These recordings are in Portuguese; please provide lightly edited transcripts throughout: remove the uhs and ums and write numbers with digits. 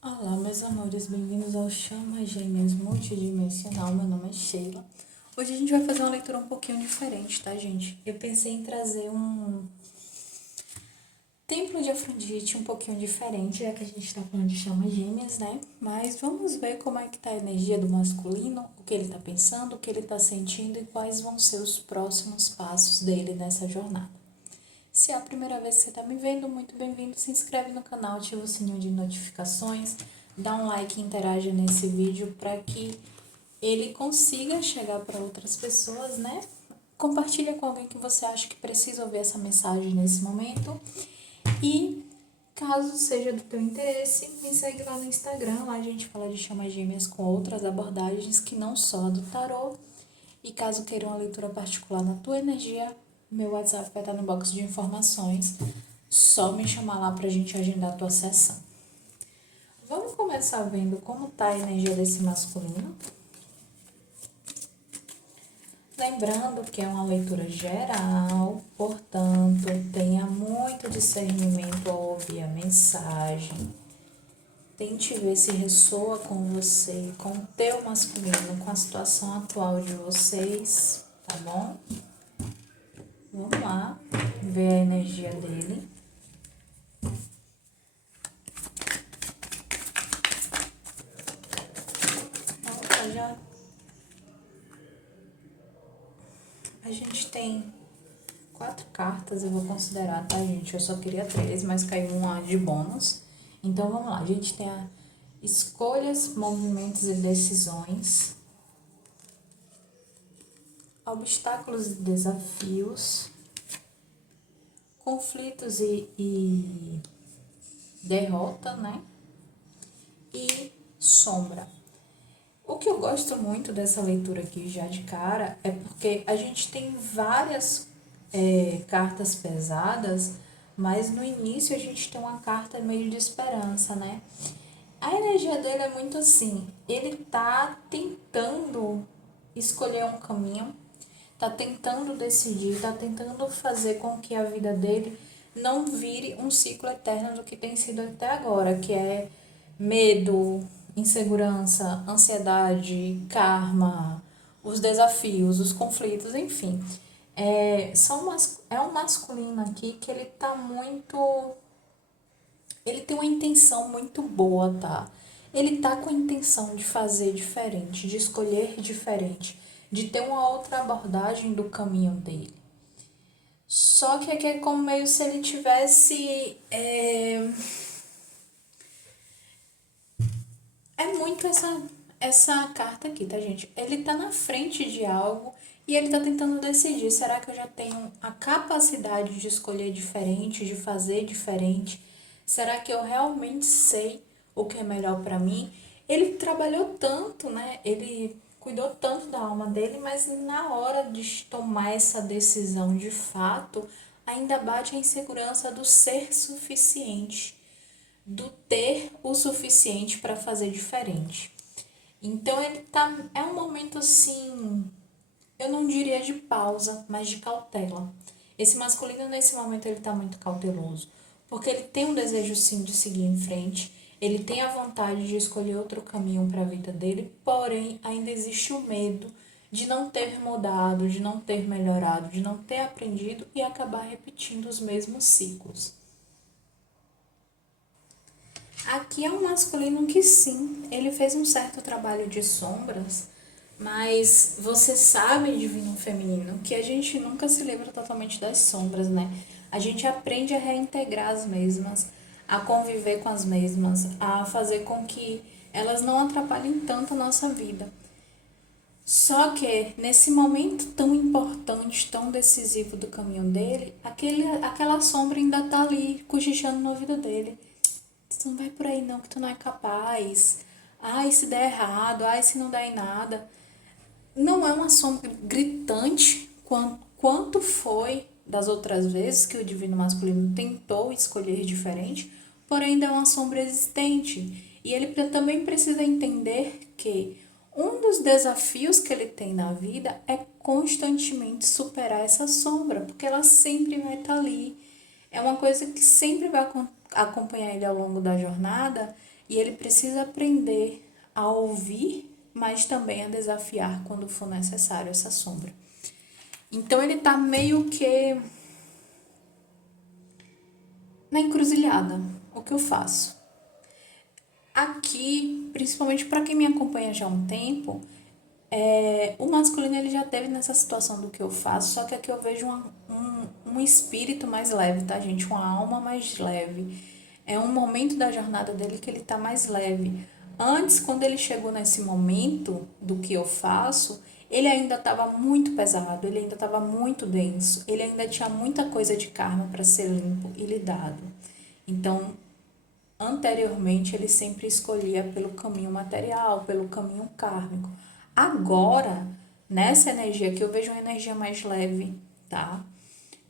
Olá, meus amores, bem-vindos ao Chama Gêmeas Multidimensional. Meu nome é Sheila. Hoje a gente vai fazer uma leitura um pouquinho diferente, tá, gente? Eu pensei em trazer um templo de Afrodite um pouquinho diferente, já que a gente tá falando de Chama Gêmeas, né? Mas vamos ver como é que tá a energia do masculino, o que ele tá pensando, o que ele tá sentindo e quais vão ser os próximos passos dele nessa jornada. Se é a primeira vez que você está me vendo, muito bem-vindo. Se inscreve no canal, ativa o sininho de notificações, dá um like e interaja nesse vídeo para que ele consiga chegar para outras pessoas, né? Compartilha com alguém que você acha que precisa ouvir essa mensagem nesse momento. E caso seja do teu interesse, me segue lá no Instagram. Lá a gente fala de chamas gêmeas com outras abordagens que não só a do tarô. E caso queira uma leitura particular na tua energia, meu WhatsApp vai estar no box de informações. Só me chamar lá pra gente agendar a tua sessão. Vamos começar vendo como tá a energia desse masculino. Lembrando que é uma leitura geral, portanto, tenha muito discernimento ao ouvir a mensagem. Tente ver se ressoa com você, com o teu masculino, com a situação atual de vocês, tá bom? Vamos lá, ver a energia dele. Opa, já. A gente tem 4 cartas, eu vou considerar, tá, gente? Eu só queria 3, mas caiu uma de bônus. Então, vamos lá. A gente tem a escolhas, movimentos e decisões. Obstáculos e desafios. Conflitos e derrota, né? E sombra. O que eu gosto muito dessa leitura aqui já de cara é porque a gente tem várias cartas pesadas, mas no início a gente tem uma carta meio de esperança, né? A energia dele é muito assim, ele tá tentando escolher um caminho, tá tentando decidir, tá tentando fazer com que a vida dele não vire um ciclo eterno do que tem sido até agora, que é medo, insegurança, ansiedade, karma, os desafios, os conflitos, enfim. É um masculino aqui que ele tá muito. Ele tem uma intenção muito boa, tá? Ele tá com a intenção de fazer diferente, de escolher diferente, de ter uma outra abordagem do caminho dele. Só que aqui é como meio se ele tivesse. É muito essa carta aqui, tá, gente? Ele tá na frente de algo e ele tá tentando decidir. Será que eu já tenho a capacidade de escolher diferente, de fazer diferente? Será que eu realmente sei o que é melhor pra mim? Ele trabalhou tanto, né? Ele cuidou tanto da alma dele, mas na hora de tomar essa decisão de fato, ainda bate a insegurança do ser suficiente, do ter o suficiente para fazer diferente. Então ele tá. É um momento assim. Eu não diria de pausa, mas de cautela. Esse masculino, nesse momento, ele tá muito cauteloso. Porque ele tem um desejo, sim, de seguir em frente. Ele tem a vontade de escolher outro caminho para a vida dele. Porém, ainda existe o medo de não ter mudado, de não ter melhorado, de não ter aprendido e acabar repetindo os mesmos ciclos. Aqui é um masculino que sim, ele fez um certo trabalho de sombras, mas você sabe, divino feminino, que a gente nunca se livra totalmente das sombras, né? A gente aprende a reintegrar as mesmas, a conviver com as mesmas, a fazer com que elas não atrapalhem tanto a nossa vida. Só que nesse momento tão importante, tão decisivo do caminho dele, aquela sombra ainda tá ali, cochichando no ouvido dele. Tu não vai por aí não, que tu não é capaz. Ai, se der errado, ai, se não der em nada. Não é uma sombra gritante quanto foi das outras vezes que o divino masculino tentou escolher diferente, porém ainda é uma sombra existente. E ele também precisa entender que um dos desafios que ele tem na vida é constantemente superar essa sombra, porque ela sempre vai estar ali. É uma coisa que sempre vai acompanhar ele ao longo da jornada E ele precisa aprender a ouvir, mas também a desafiar quando for necessário essa sombra. Então ele tá meio que na encruzilhada. O que eu faço? Aqui, principalmente para quem me acompanha já há um tempo, o masculino ele já teve nessa situação do que eu faço, só que aqui eu vejo um espírito mais leve, tá, gente? Uma alma mais leve. É um momento da jornada dele que ele tá mais leve. Antes, quando ele chegou nesse momento do que eu faço, ele ainda estava muito pesado, ele ainda estava muito denso, ele ainda tinha muita coisa de karma para ser limpo e lidado. Então, anteriormente, ele sempre escolhia pelo caminho material, pelo caminho kármico. Agora, nessa energia aqui, eu vejo uma energia mais leve, tá?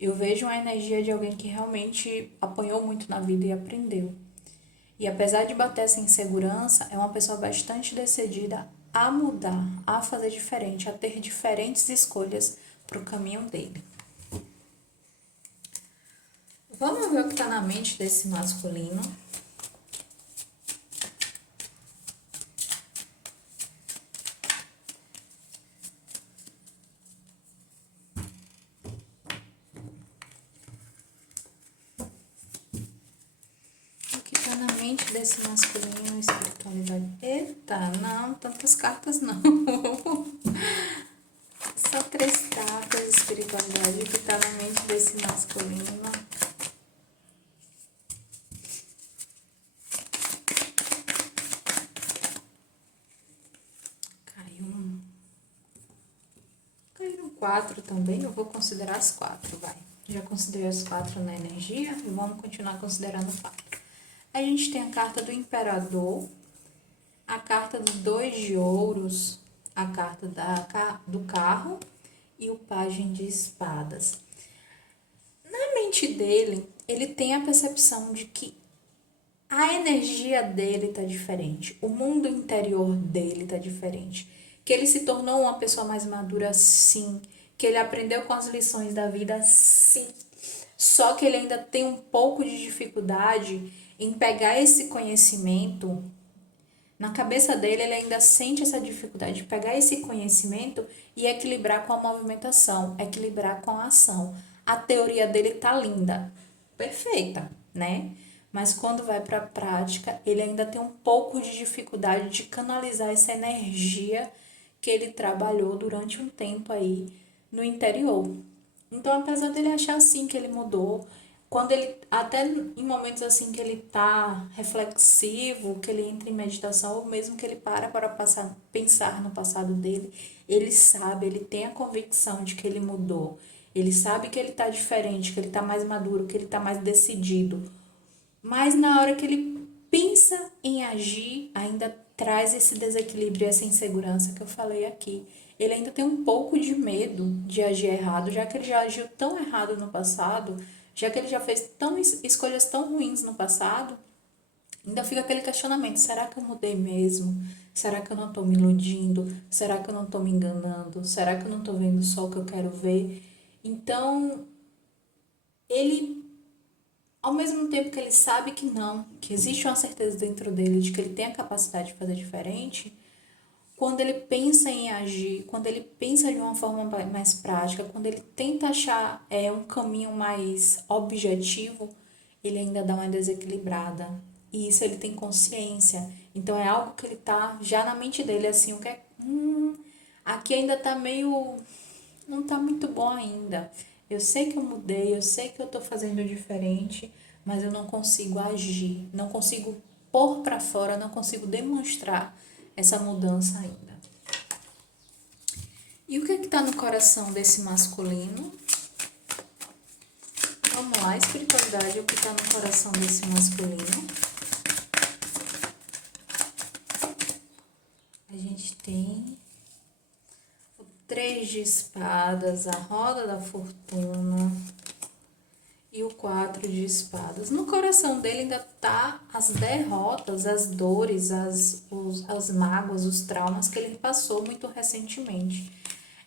Eu vejo uma energia de alguém que realmente apanhou muito na vida e aprendeu. E apesar de bater essa insegurança, é uma pessoa bastante decidida a mudar, a fazer diferente, a ter diferentes escolhas para o caminho dele. Vamos ver o que está na mente desse masculino. Na mente desse masculino, espiritualidade. Eita, não, tantas cartas não. Só 3 cartas, espiritualidade, que tá na mente desse masculino. Caíram 4 também, eu vou considerar as 4, vai. Já considerei as 4 na energia e vamos continuar considerando 4. A gente tem a carta do Imperador, a carta do 2 de ouros, a carta do carro e o Pajem de espadas. Na mente dele, ele tem a percepção de que a energia dele tá diferente, o mundo interior dele tá diferente, que ele se tornou uma pessoa mais madura, sim, que ele aprendeu com as lições da vida, sim, só que ele ainda tem um pouco de dificuldade em pegar esse conhecimento. Na cabeça dele, ele ainda sente essa dificuldade de pegar esse conhecimento e equilibrar com a movimentação, equilibrar com a ação. A teoria dele tá linda, perfeita, né? Mas quando vai para a prática, ele ainda tem um pouco de dificuldade de canalizar essa energia que ele trabalhou durante um tempo aí no interior. Então, apesar dele achar assim que ele mudou, quando ele, até em momentos assim que ele tá reflexivo, que ele entra em meditação, ou mesmo que ele para pensar no passado dele, ele sabe, ele tem a convicção de que ele mudou. Ele sabe que ele tá diferente, que ele tá mais maduro, que ele tá mais decidido. Mas na hora que ele pensa em agir, ainda traz esse desequilíbrio, essa insegurança que eu falei aqui. Ele ainda tem um pouco de medo de agir errado, já que ele já agiu tão errado no passado, já que ele já fez escolhas tão ruins no passado, ainda fica aquele questionamento: será que eu mudei mesmo? Será que eu não estou me iludindo? Será que eu não estou me enganando? Será que eu não estou vendo só o que eu quero ver? Então, ele, ao mesmo tempo que ele sabe que não, que existe uma certeza dentro dele de que ele tem a capacidade de fazer diferente, quando ele pensa em agir, quando ele pensa de uma forma mais prática, quando ele tenta achar um caminho mais objetivo, ele ainda dá uma desequilibrada. E isso ele tem consciência. Então é algo que ele tá já na mente dele, assim, o que é. Aqui ainda tá meio. Não tá muito bom ainda. Eu sei que eu mudei, eu sei que eu tô fazendo diferente, mas eu não consigo agir, não consigo pôr pra fora, não consigo demonstrar essa mudança ainda. E o que é que tá no coração desse masculino? Vamos lá, espiritualidade, o que tá no coração desse masculino? A gente tem o 3 de espadas, a roda da fortuna e o 4 de espadas. No coração dele ainda tá as derrotas, as dores, as mágoas, os traumas que ele passou muito recentemente.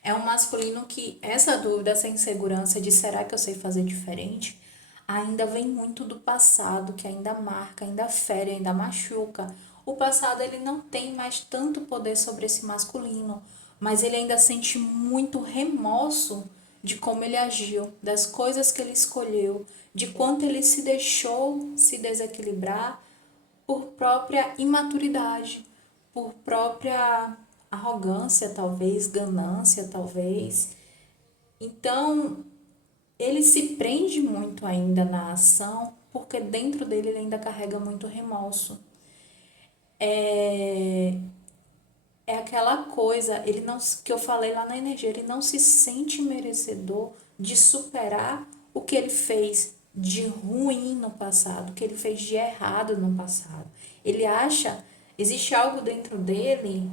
É um masculino que essa dúvida, essa insegurança de será que eu sei fazer diferente, ainda vem muito do passado, que ainda marca, ainda fere, ainda machuca. o passado ele não tem mais tanto poder sobre esse masculino, mas ele ainda sente muito remorso de como ele agiu, das coisas que ele escolheu, de quanto ele se deixou se desequilibrar por própria imaturidade, por própria arrogância, talvez, ganância, talvez. Então, ele se prende muito ainda na ação, porque dentro dele ele ainda carrega muito remorso. É aquela coisa, ele não, que eu falei lá na energia, ele não se sente merecedor de superar o que ele fez de ruim no passado, o que ele fez de errado no passado. Ele acha, existe algo dentro dele,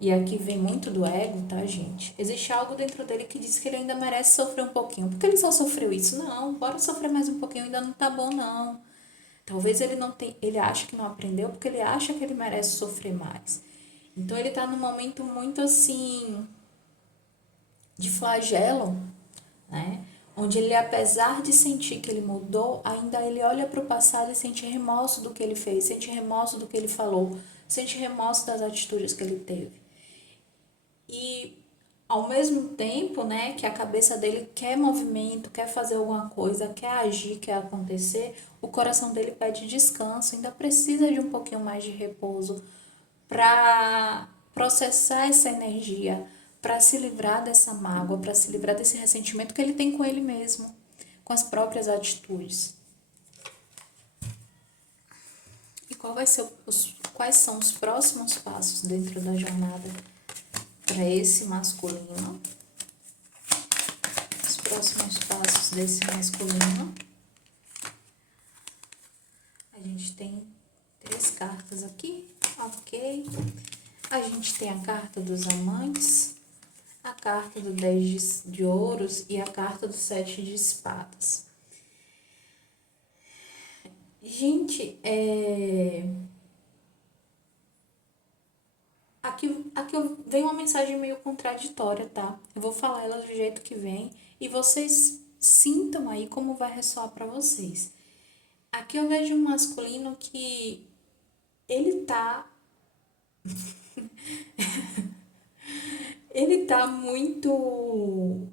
e aqui vem muito do ego, tá, gente? Existe algo dentro dele que diz que ele ainda merece sofrer um pouquinho. Por que ele só sofreu isso? Não, bora sofrer mais um pouquinho, ainda não tá bom, não. Talvez ele não tenha, ele acha que não aprendeu porque ele acha que ele merece sofrer mais. Então ele tá num momento muito assim de flagelo, né? Onde ele, apesar de sentir que ele mudou, ainda ele olha para o passado e sente remorso do que ele fez, sente remorso do que ele falou, sente remorso das atitudes que ele teve. E ao mesmo tempo, né, que a cabeça dele quer movimento, quer fazer alguma coisa, quer agir, quer acontecer, o coração dele pede descanso, ainda precisa de um pouquinho mais de repouso para processar essa energia, para se livrar dessa mágoa, para se livrar desse ressentimento que ele tem com ele mesmo, com as próprias atitudes. E quais são os próximos passos dentro da jornada para esse masculino? Os próximos passos desse masculino. A gente tem 3 cartas aqui, ok. A gente tem a carta dos amantes, a carta do 10 de ouros e a carta do 7 de espadas. Gente, aqui vem uma mensagem meio contraditória, tá? Eu vou falar ela do jeito que vem e vocês sintam aí como vai ressoar para vocês. Aqui eu vejo um masculino que ele tá ele tá muito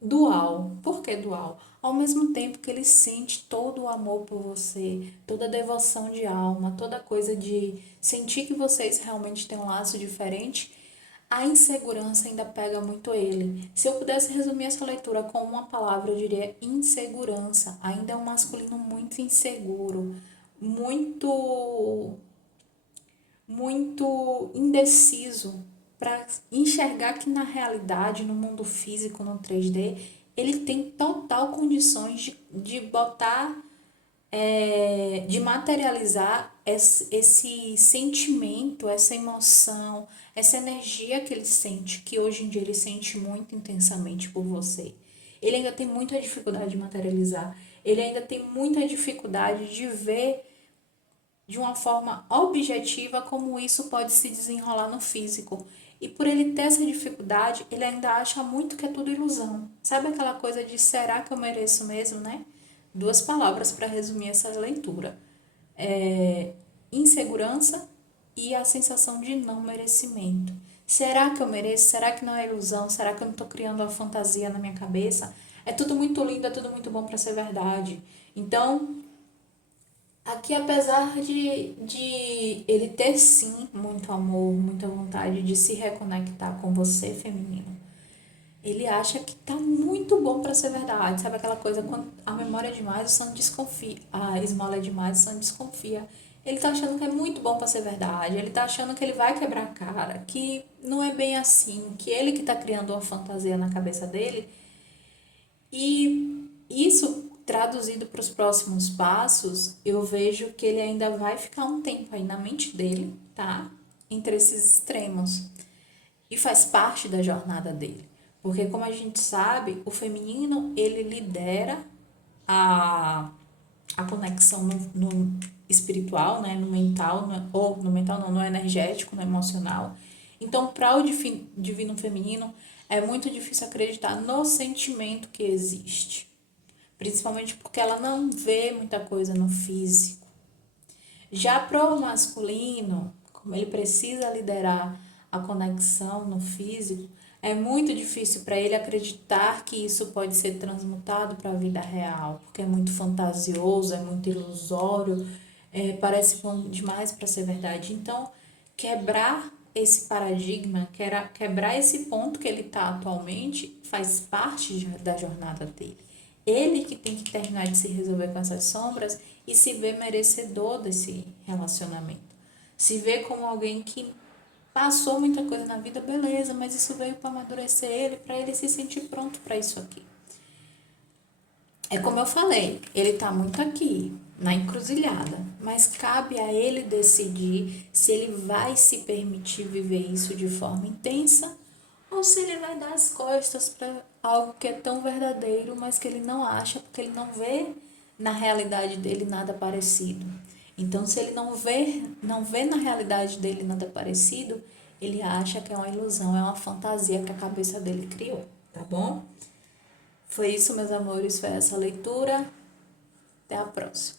dual. Por que dual? Ao mesmo tempo que ele sente todo o amor por você, toda a devoção de alma, toda coisa de sentir que vocês realmente têm um laço diferente, a insegurança ainda pega muito ele. Se eu pudesse resumir essa leitura com uma palavra, eu diria insegurança. Ainda é um masculino muito inseguro, muito indeciso para enxergar que na realidade, no mundo físico, no 3D, ele tem total condições de botar, de materializar esse sentimento, essa emoção, essa energia que ele sente, que hoje em dia ele sente muito intensamente por você. Ele ainda tem muita dificuldade de materializar, ele ainda tem muita dificuldade de ver de uma forma objetiva como isso pode se desenrolar no físico. E por ele ter essa dificuldade, ele ainda acha muito que é tudo ilusão. Sabe aquela coisa de será que eu mereço mesmo, né? 2 palavras para resumir essa leitura. Insegurança e a sensação de não merecimento. Será que eu mereço? Será que não é ilusão? Será que eu não estou criando uma fantasia na minha cabeça? É tudo muito lindo, é tudo muito bom para ser verdade. Então, aqui, apesar de ele ter sim muito amor, muita vontade de se reconectar com você, feminino, ele acha que tá muito bom para ser verdade. Sabe aquela coisa, quando a memória é demais, o santo desconfia, a esmola é demais, o santo desconfia. Ele tá achando que é muito bom para ser verdade, ele tá achando que ele vai quebrar a cara, que não é bem assim, que ele que tá criando uma fantasia na cabeça dele. E isso traduzido para os próximos passos, eu vejo que ele ainda vai ficar um tempo aí na mente dele, tá? Entre esses extremos. E faz parte da jornada dele. Porque, como a gente sabe, o feminino, ele lidera a conexão no espiritual, né? No mental, ou no mental não, no energético, no emocional. Então, para o divino feminino, é muito difícil acreditar no sentimento que existe. principalmente porque ela não vê muita coisa no físico. Já pro masculino, como ele precisa liderar a conexão no físico, é muito difícil para ele acreditar que isso pode ser transmutado para a vida real, porque é muito fantasioso, é muito ilusório, parece bom demais para ser verdade. Então, quebrar esse paradigma, quebrar esse ponto que ele está atualmente, faz parte da jornada dele. Ele que tem que terminar de se resolver com essas sombras e se ver merecedor desse relacionamento. Se ver como alguém que passou muita coisa na vida, beleza, mas isso veio para amadurecer ele, para ele se sentir pronto para isso aqui. É como eu falei, ele está muito aqui, na encruzilhada, mas cabe a ele decidir se ele vai se permitir viver isso de forma intensa ou se ele vai dar as costas para algo que é tão verdadeiro, mas que ele não acha, porque ele não vê na realidade dele nada parecido. Então, se ele não vê na realidade dele nada parecido, ele acha que é uma ilusão, é uma fantasia que a cabeça dele criou, tá bom? Foi isso, meus amores, foi essa leitura. Até a próxima.